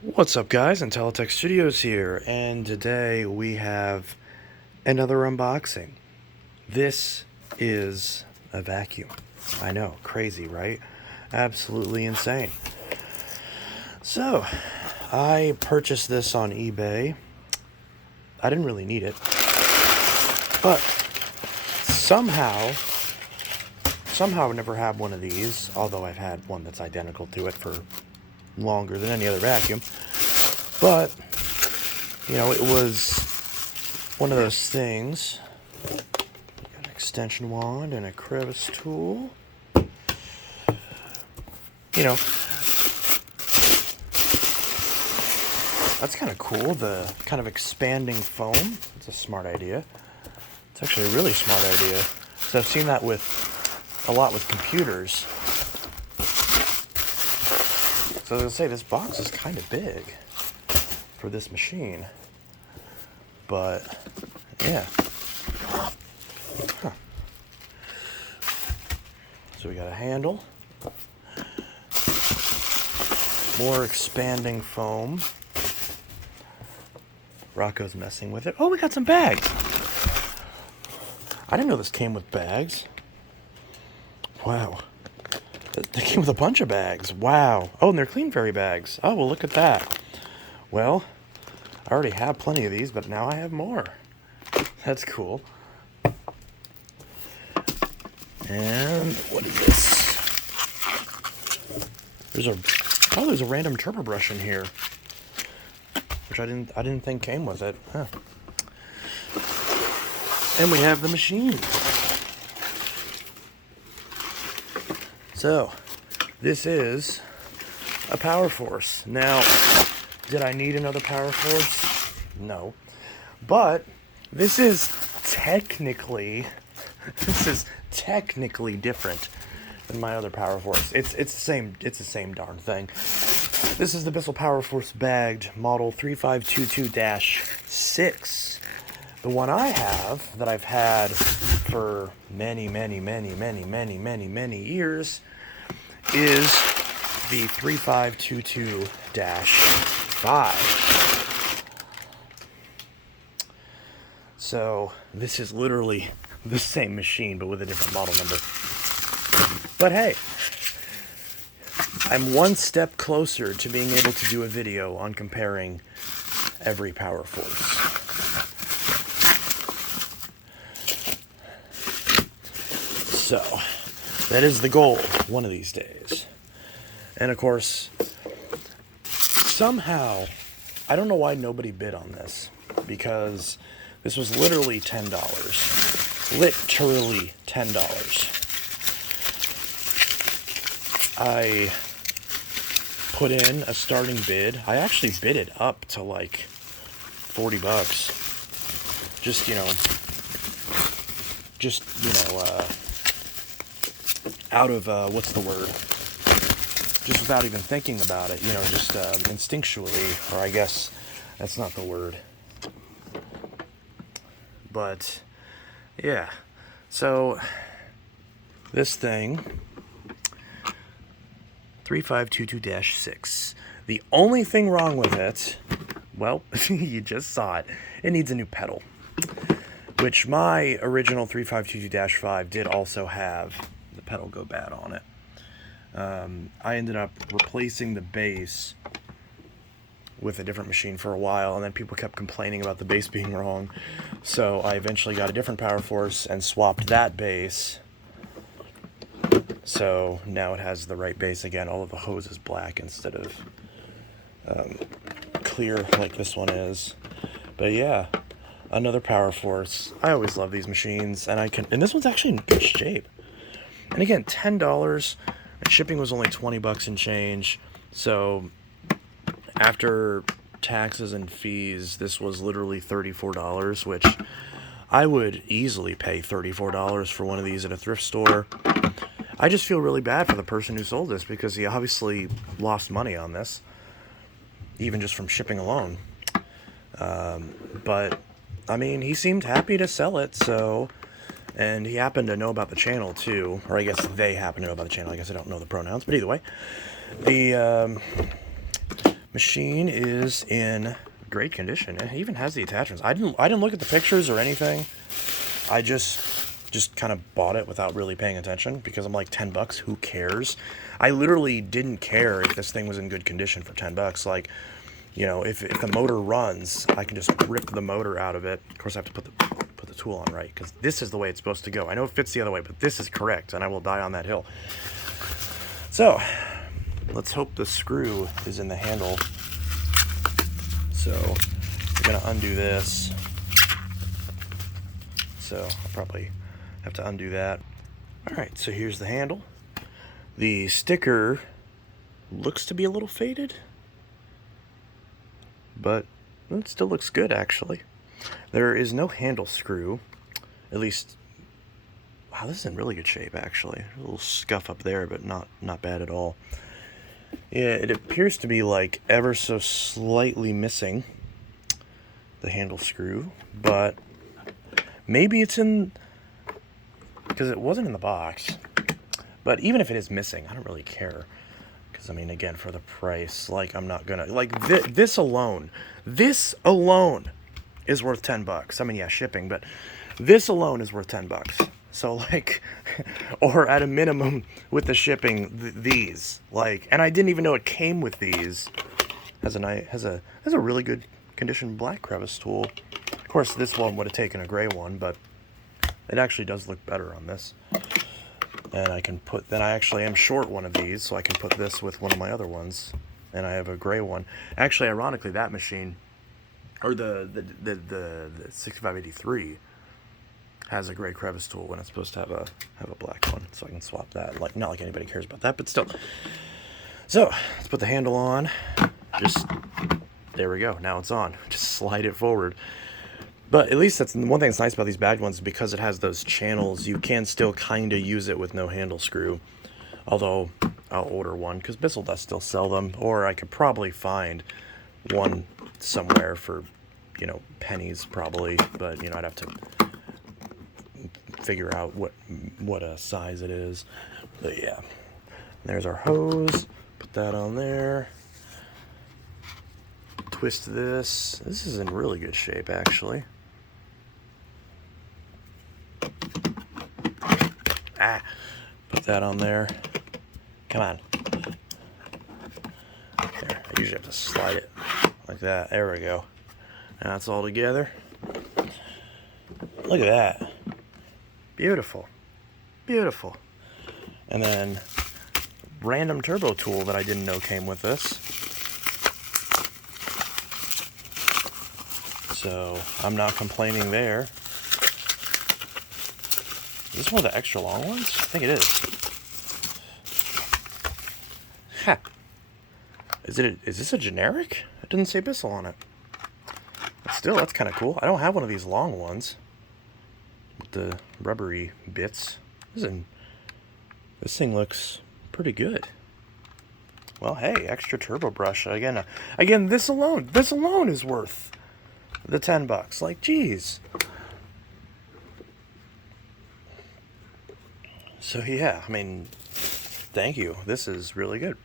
What's up, guys? Intelitech Studios here, and today we have another unboxing. This is a vacuum. I know, crazy, right? Absolutely insane. So, I purchased this on eBay. I didn't really need it, but somehow I never had one of these, although I've had one that's identical to it for longer than any other vacuum. But, it was one of those things. Got an extension wand and a crevice tool. That's kind of cool, the kind of expanding foam. It's a smart idea. It's actually a really smart idea. So I've seen that a lot with computers. So I was gonna say, this box is kind of big for this machine. But, yeah. Huh. So we got a handle. More expanding foam. Rocco's messing with it. Oh, we got some bags. I didn't know this came with bags. Wow. They came with a bunch of bags. Wow. Oh, and they're clean fairy bags. Oh, well, look at that. Well, I already have plenty of these, but now I have more. That's cool. And what is this? There's a random turbo brush in here, which I didn't think came with it. Huh. And we have the machine. So, this is a PowerForce. Now, did I need another PowerForce? No. But this is technically different than my other PowerForce. It's the same darn thing. This is the Bissell PowerForce bagged model 3522-6. The one I have, that I've had for many years, is the 3522-5. So this is literally the same machine, but with a different model number. But hey, I'm one step closer to being able to do a video on comparing every PowerForce. So, that is the goal one of these days. And of course, somehow, I don't know why nobody bid on this, because this was literally $10. Literally $10. I put in a starting bid. I actually bid it up to like $40. Out of, what's the word? Just without even thinking about it, just instinctually, or I guess that's not the word. But, yeah. So, this thing, 3522-6. The only thing wrong with it, well, you just saw it. It needs a new pedal, which my original 3522-5 did also have the pedal go bad on it. I ended up replacing the base with a different machine for a while, and then people kept complaining about the base being wrong. So I eventually got a different PowerForce and swapped that base. So now it has the right base again. All of the hose is black instead of clear like this one is. But yeah, another PowerForce. I always love these machines, and this one's actually in good shape. And again, $10, and shipping was only $20 and change. So after taxes and fees, this was literally $34, which I would easily pay $34 for one of these at a thrift store. I just feel really bad for the person who sold this, because he obviously lost money on this, even just from shipping alone. But, I mean, he seemed happy to sell it, so... And he happened to know about the channel, too. Or I guess they happen to know about the channel. I guess I don't know the pronouns. But either way, Machine is in great condition. It even has the attachments. I didn't look at the pictures or anything. I just kind of bought it without really paying attention because I'm like, $10, who cares? I literally didn't care if this thing was in good condition for $10. Like, you know, if the motor runs, I can just rip the motor out of it. Of course, I have to put the tool on right because this is the way it's supposed to go. I know it fits the other way, but this is correct, and I will die on that hill. So, let's hope the screw is in the handle. So, we're gonna undo this. So, I'll probably have to undo that. Alright, so here's the handle. The sticker looks to be a little faded, but it still looks good actually. There is no handle screw, at least. Wow, this is in really good shape actually. A little scuff up there, but not bad at all. Yeah, it appears to be like ever so slightly missing the handle screw, but maybe it's in, because it wasn't in the box. But even if it is missing, I don't really care. Because, I mean, again, for the price, like, I'm not gonna, like, this alone is worth $10. I mean, yeah, shipping, but this alone is worth $10. So, like, or at a minimum with the shipping, these, like, and I didn't even know it came with these. Has a really good condition black crevice tool. Of course, this one would have taken a gray one, but it actually does look better on this. And I can put, then I actually am short one of these, so I can put this with one of my other ones. And I have a gray one. Actually, ironically, that machine, or the 6583, has a gray crevice tool when it's supposed to have a black one. So I can swap that. Like, not like anybody cares about that, but still. So, let's put the handle on. Just, there we go. Now it's on. Just slide it forward. But at least that's one thing that's nice about these bag ones, because it has those channels, you can still kind of use it with no handle screw. Although, I'll order one, because Bissell does still sell them. Or I could probably find one somewhere for, you know, pennies probably. But, you know, I'd have to figure out what a size it is. But yeah, there's our hose. Put that on there. Twist this. This is in really good shape, actually. Put that on there. Come on. There, I usually have to slide it like that. There we go. Now it's all together. Look at that. Beautiful. Beautiful. And then, random turbo tool that I didn't know came with this. So, I'm not complaining there. Is this one of the extra long ones? I think it is. Ha! Is this a generic? It didn't say Bissell on it. But still, that's kind of cool. I don't have one of these long ones with the rubbery bits. This thing looks pretty good. Well, hey, extra turbo brush. Again, this alone is worth the $10. Like, geez. So yeah, I mean, thank you. This is really good.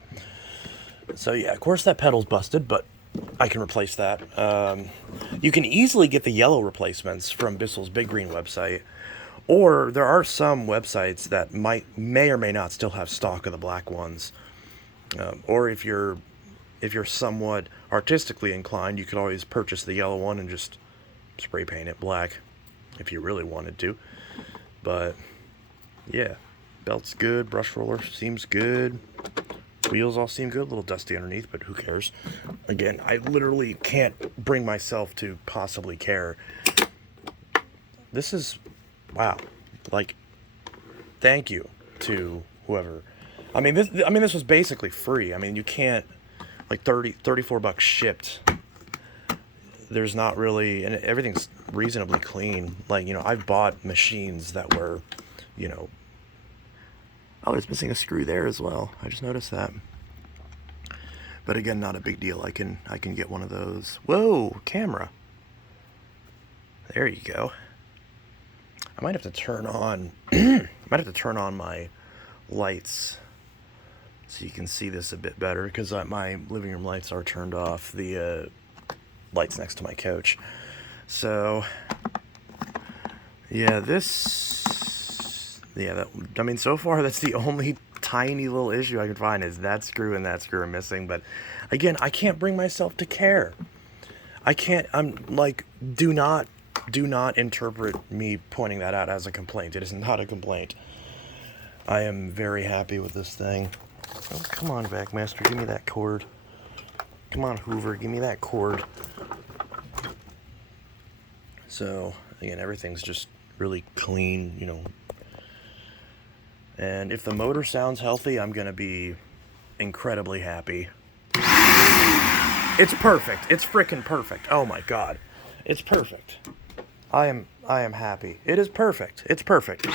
So yeah, of course that pedal's busted, but I can replace that. You can easily get the yellow replacements from Bissell's Big Green website, or there are some websites that may or may not still have stock of the black ones. Or if you're somewhat artistically inclined, you could always purchase the yellow one and just spray paint it black if you really wanted to. But yeah, belt's good, brush roller seems good, wheels all seem good, a little dusty underneath, but who cares? Again, I literally can't bring myself to possibly care. This is, wow, like, thank you to whoever. I mean, this was basically free. I mean, you can't, like, $34 shipped. There's not really, and everything's reasonably clean. Like, you know, I've bought machines that were, you know, oh, there's missing a screw there as well. I just noticed that. But again, not a big deal. I can get one of those. Whoa, camera. There you go. I might have to turn on my lights so you can see this a bit better, because my living room lights are turned off, the lights next to my couch. So yeah, I mean, so far that's the only tiny little issue I can find, is that screw and that screw are missing. But again, I can't bring myself to care. I'm like, do not interpret me pointing that out as a complaint. It is not a complaint. I am very happy with this thing. Oh, come on, Vac-Master, give me that cord. Come on, Hoover, give me that cord. So, again, everything's just really clean, you know. And if the motor sounds healthy, I'm going to be incredibly happy. It's perfect. It's freaking perfect. Oh my god. It's perfect. I am happy. It is perfect. It's perfect.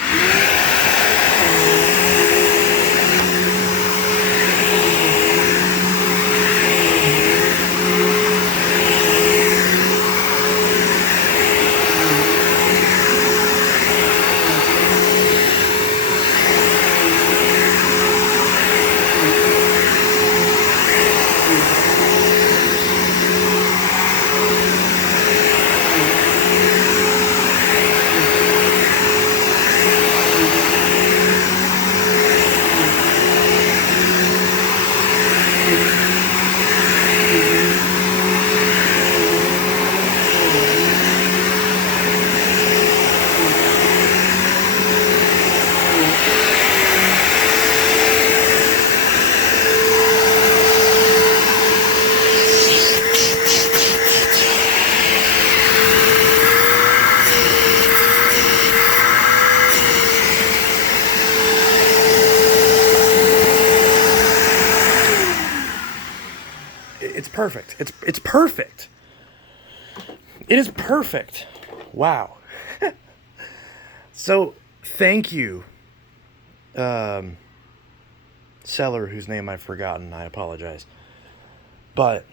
It's perfect. It's perfect. It is perfect. Wow. So, thank you, seller whose name I've forgotten. I apologize. But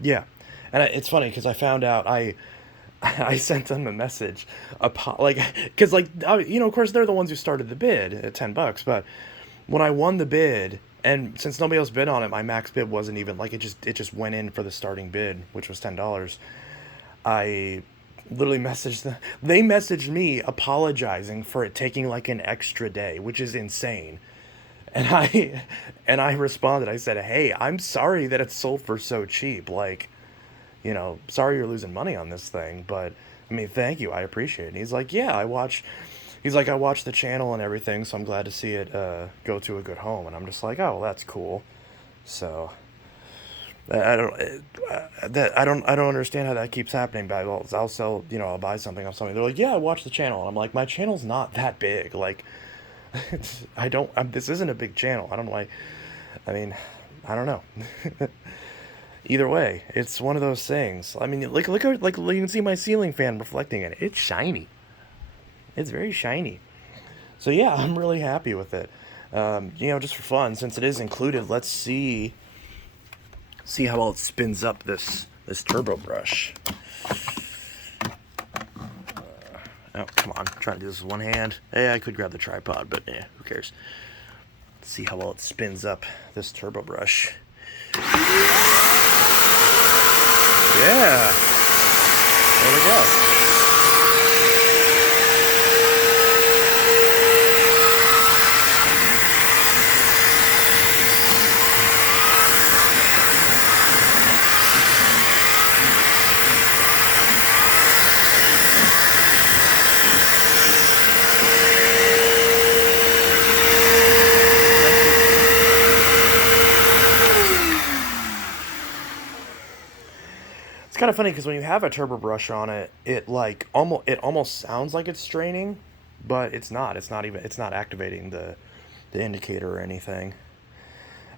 yeah, and it's funny because I found out I sent them a message, because you know, of course they're the ones who started the bid at $10, but when I won the bid, and since nobody else bid on it, my max bid wasn't even like, it just went in for the starting bid, which was $10. I literally messaged them. They messaged me apologizing for it taking like an extra day, which is insane. And I responded. I said, "Hey, I'm sorry that it's sold for so cheap. Like, you know, sorry you're losing money on this thing, but I mean, thank you. I appreciate it." And he's like, "Yeah, he's like, I watch the channel and everything, so I'm glad to see it go to a good home." And I'm just like, "Oh, well, that's cool." So I don't understand how that keeps happening. But I'll sell, you know, I'll buy something off something. They're like, "Yeah, I watch the channel." And I'm like, "My channel's not that big. Like, this isn't a big channel. I don't know why. I mean, I don't know." Either way, it's one of those things. I mean, look, you can see my ceiling fan reflecting in it. It's shiny. It's very shiny. So yeah, I'm really happy with it. You know, just for fun, since it is included, let's see how well it spins up this turbo brush. Oh, come on, I'm trying to do this with one hand. Hey, I could grab the tripod, but who cares? Let's see how well it spins up this turbo brush. Yeah, there we go. It's kind of funny because when you have a turbo brush on it, it almost sounds like it's straining, but it's not. It's not activating the indicator or anything.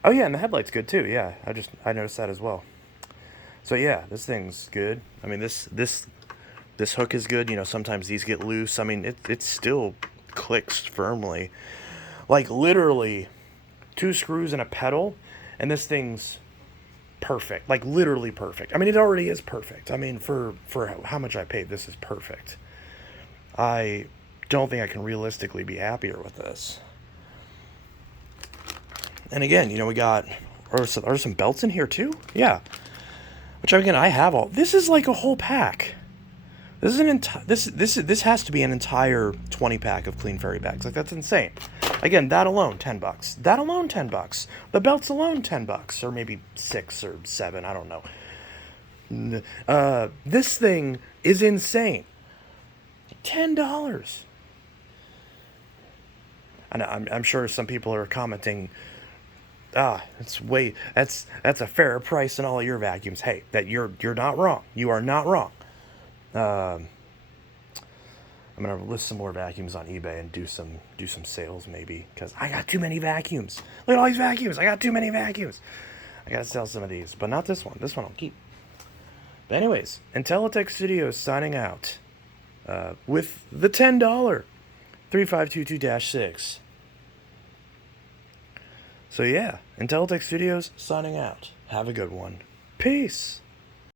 Oh yeah, and the headlight's good too. Yeah, I noticed that as well. So yeah, this thing's good. I mean, this hook is good. You know, sometimes these get loose. I mean, it still clicks firmly. Like literally 2 screws and a pedal, and this thing's perfect. Like literally perfect. I mean, it already is perfect. I mean, for how much I paid, this is perfect. I don't think I can realistically be happier with this. And again, you know, we got, are some belts in here too? Yeah. Which again, I have all. This is like a whole pack. This is an this has to be an entire 20 pack of clean furry bags. Like, that's insane. Again, that alone, $10. That alone, $10. The belts alone, $10, or maybe 6 or 7. I don't know. This thing is insane. $10. And I'm sure some people are commenting, that's a fairer price than all of your vacuums. Hey, that you're not wrong. You are not wrong. I'm gonna list some more vacuums on eBay and do some sales maybe, because I got too many vacuums. Look at all these vacuums. I got too many vacuums. I gotta sell some of these, but not this one. This one I'll keep. But anyways, Intelitech Studios signing out with the $10 3522-6. So yeah, Intelitech Studios signing out. Have a good one. Peace.